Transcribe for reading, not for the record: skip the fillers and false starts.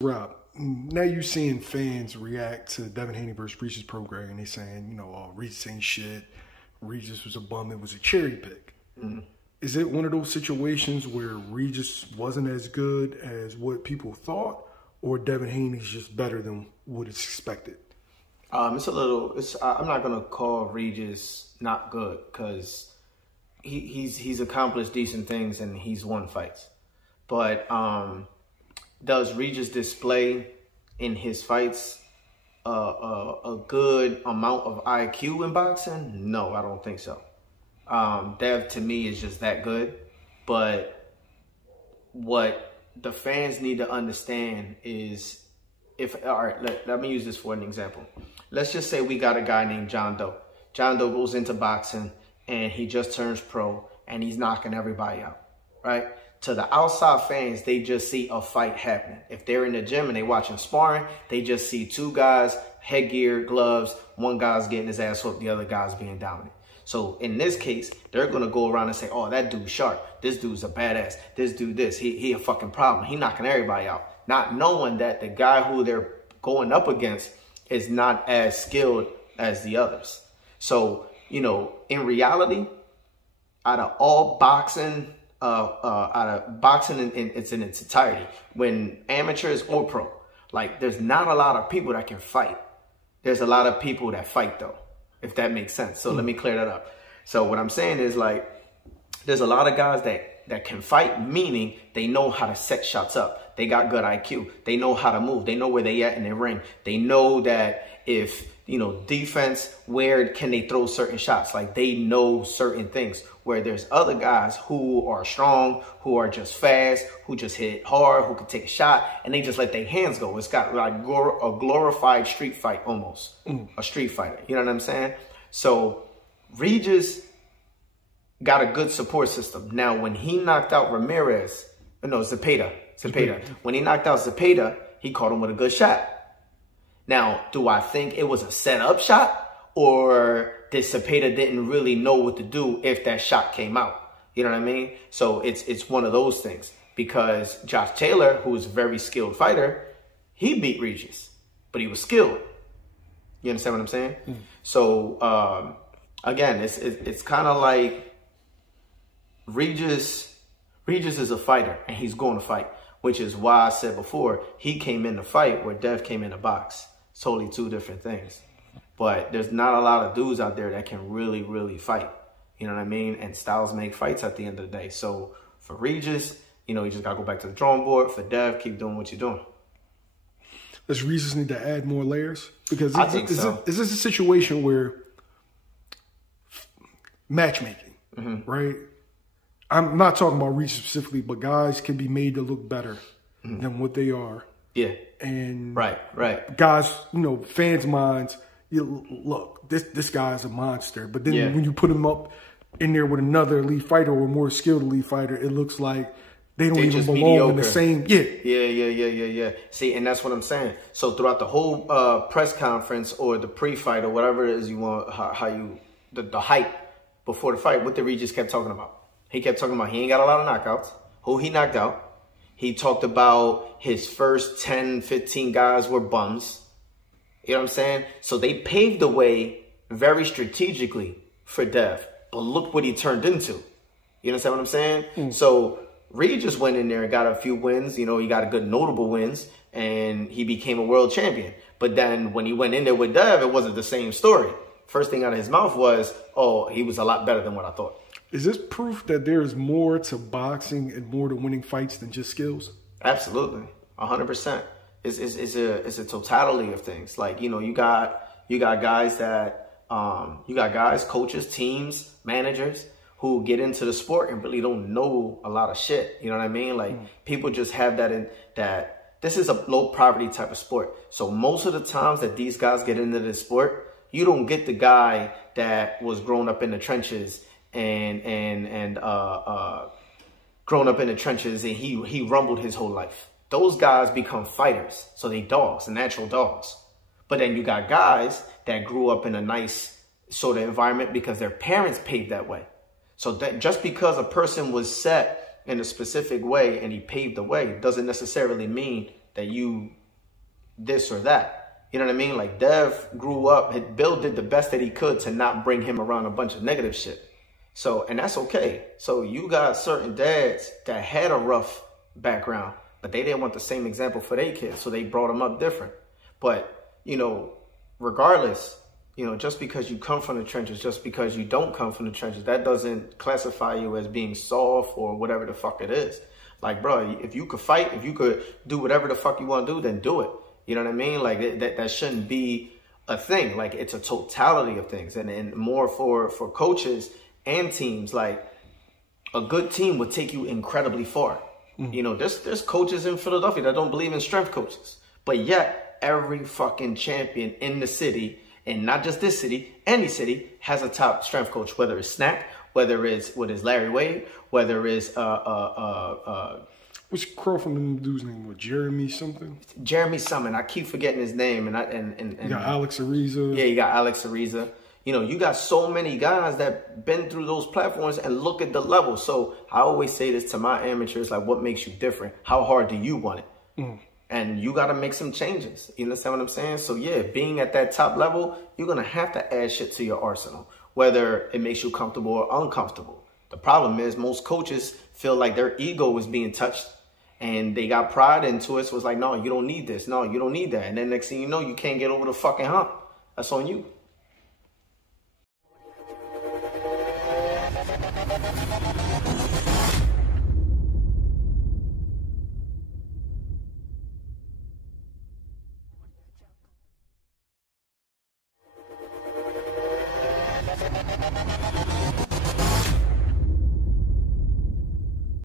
Rob, now you're seeing fans react to Devin Haney versus Regis Prograis, and they saying, you know, oh, Regis ain't shit. Regis was a bum. It was a cherry pick. Mm-hmm. Is it one of those situations where Regis wasn't as good as what people thought, or Devin Haney's just better than what is expected? It's a little. I'm not gonna call Regis not good because he's accomplished decent things and he's won fights, but does Regis display in his fights a good amount of IQ in boxing? No, I don't think so. Dev, to me, is just that good. But what the fans need to understand is, all right, let me use this for an example. Let's just say we got a guy named John Doe. John Doe goes into boxing and he just turns pro and he's knocking everybody out, right? To the outside fans, they just see a fight happening. If they're in the gym and they watching sparring, they just see two guys, headgear, gloves, one guy's getting his ass whooped, the other guy's being dominant. So in this case, they're going to go around and say, oh, that dude's sharp. This dude's a badass. This dude, he a fucking problem. He knocking everybody out. Not knowing that the guy who they're going up against is not as skilled as the others. So, you know, in reality, out of all boxing, in its entirety, when amateurs or pro, like, there's not a lot of people that can fight. There's a lot of people that fight, though, if that makes sense. So let me clear that up. So what I'm saying is, like, there's a lot of guys that can fight, meaning they know how to set shots up. They got good IQ. They know how to move. They know where they at in the ring. They know that if, you know, defense, where can they throw certain shots? Like, they know certain things. Where there's other guys who are strong, who are just fast, who just hit hard, who can take a shot, and they just let their hands go. It's got like a glorified street fight almost. A street fighter. You know what I'm saying? So Regis got a good support system. Now, when he knocked out Zepeda. When he knocked out Zepeda, he caught him with a good shot. Now, do I think it was a set-up shot, or that Zepeda didn't really know what to do if that shot came out? You know what I mean? So it's one of those things, because Josh Taylor, who is a very skilled fighter, he beat Regis, but he was skilled. You understand what I'm saying? So again, it's kind of like Regis is a fighter and he's going to fight, which is why I said before, he came in to fight where Dev came in to box. It's totally two different things. But there's not a lot of dudes out there that can really, really fight. You know what I mean? And styles make fights at the end of the day. So for Regis, you know, you just got to go back to the drawing board. For Dev, keep doing what you're doing. Does Regis need to add more layers? Because I think so. Is this a situation where matchmaking, right? I'm not talking about Regis specifically, but guys can be made to look better than what they are. Yeah. And right. Guys, you know, fans' minds, look, this guy's a monster. But then when you put him up in there with another elite fighter or a more skilled elite fighter, it looks like they don't even belong mediocre in the same. Yeah. See, and that's what I'm saying. So throughout the whole press conference or the pre-fight or whatever it is you want, the hype before the fight, what the Regis kept talking about. He kept talking about he ain't got a lot of knockouts, who he knocked out. He talked about his first 10, 15 guys were bums. You know what I'm saying? So they paved the way very strategically for Dev. But look what he turned into. You understand what I'm saying? So Regis went in there and got a few wins. You know, he got a good notable wins. And he became a world champion. But then when he went in there with Dev, it wasn't the same story. First thing out of his mouth was, oh, he was a lot better than what I thought. Is this proof that there is more to boxing and more to winning fights than just skills? Absolutely, 100%. It's a totality of things. Like, you know, you got guys that you got guys, coaches, teams, managers who get into the sport and really don't know a lot of shit. You know what I mean? Like people just have that this is a low poverty type of sport. So most of the times that these guys get into this sport, you don't get the guy that was grown up in the trenches and grown up in the trenches and he rumbled his whole life. Those guys become fighters. So they dogs, natural dogs. But then you got guys that grew up in a nice sort of environment because their parents paved that way. So that just because a person was set in a specific way and he paved the way doesn't necessarily mean that you this or that. You know what I mean? Like Dev grew up, Bill did the best that he could to not bring him around a bunch of negative shit. So, and that's okay. So you got certain dads that had a rough background, but they didn't want the same example for their kids. So they brought them up different. But, you know, regardless, you know, just because you come from the trenches, just because you don't come from the trenches, that doesn't classify you as being soft or whatever the fuck it is. Like, bro, if you could fight, if you could do whatever the fuck you want to do, then do it. You know what I mean? Like that shouldn't be a thing. Like it's a totality of things. And more for coaches and teams, like a good team would take you incredibly far. You know, there's coaches in Philadelphia that don't believe in strength coaches, but yet every fucking champion in the city, and not just this city, any city has a top strength coach, whether it's Snack, whether it's Larry Wade, whether it's what's Crow from the dude's name? What, Jeremy something? Jeremy something. I keep forgetting his name. You got Alex Ariza. Yeah, you got Alex Ariza. You know, you got so many guys that been through those platforms and look at the level. So I always say this to my amateurs, like, what makes you different? How hard do you want it? And you got to make some changes. You understand what I'm saying? So yeah, being at that top level, you're going to have to add shit to your arsenal, whether it makes you comfortable or uncomfortable. The problem is most coaches feel like their ego is being touched and they got pride into it. So it's like, no, you don't need this. No, you don't need that. And then next thing you know, you can't get over the fucking hump. That's on you.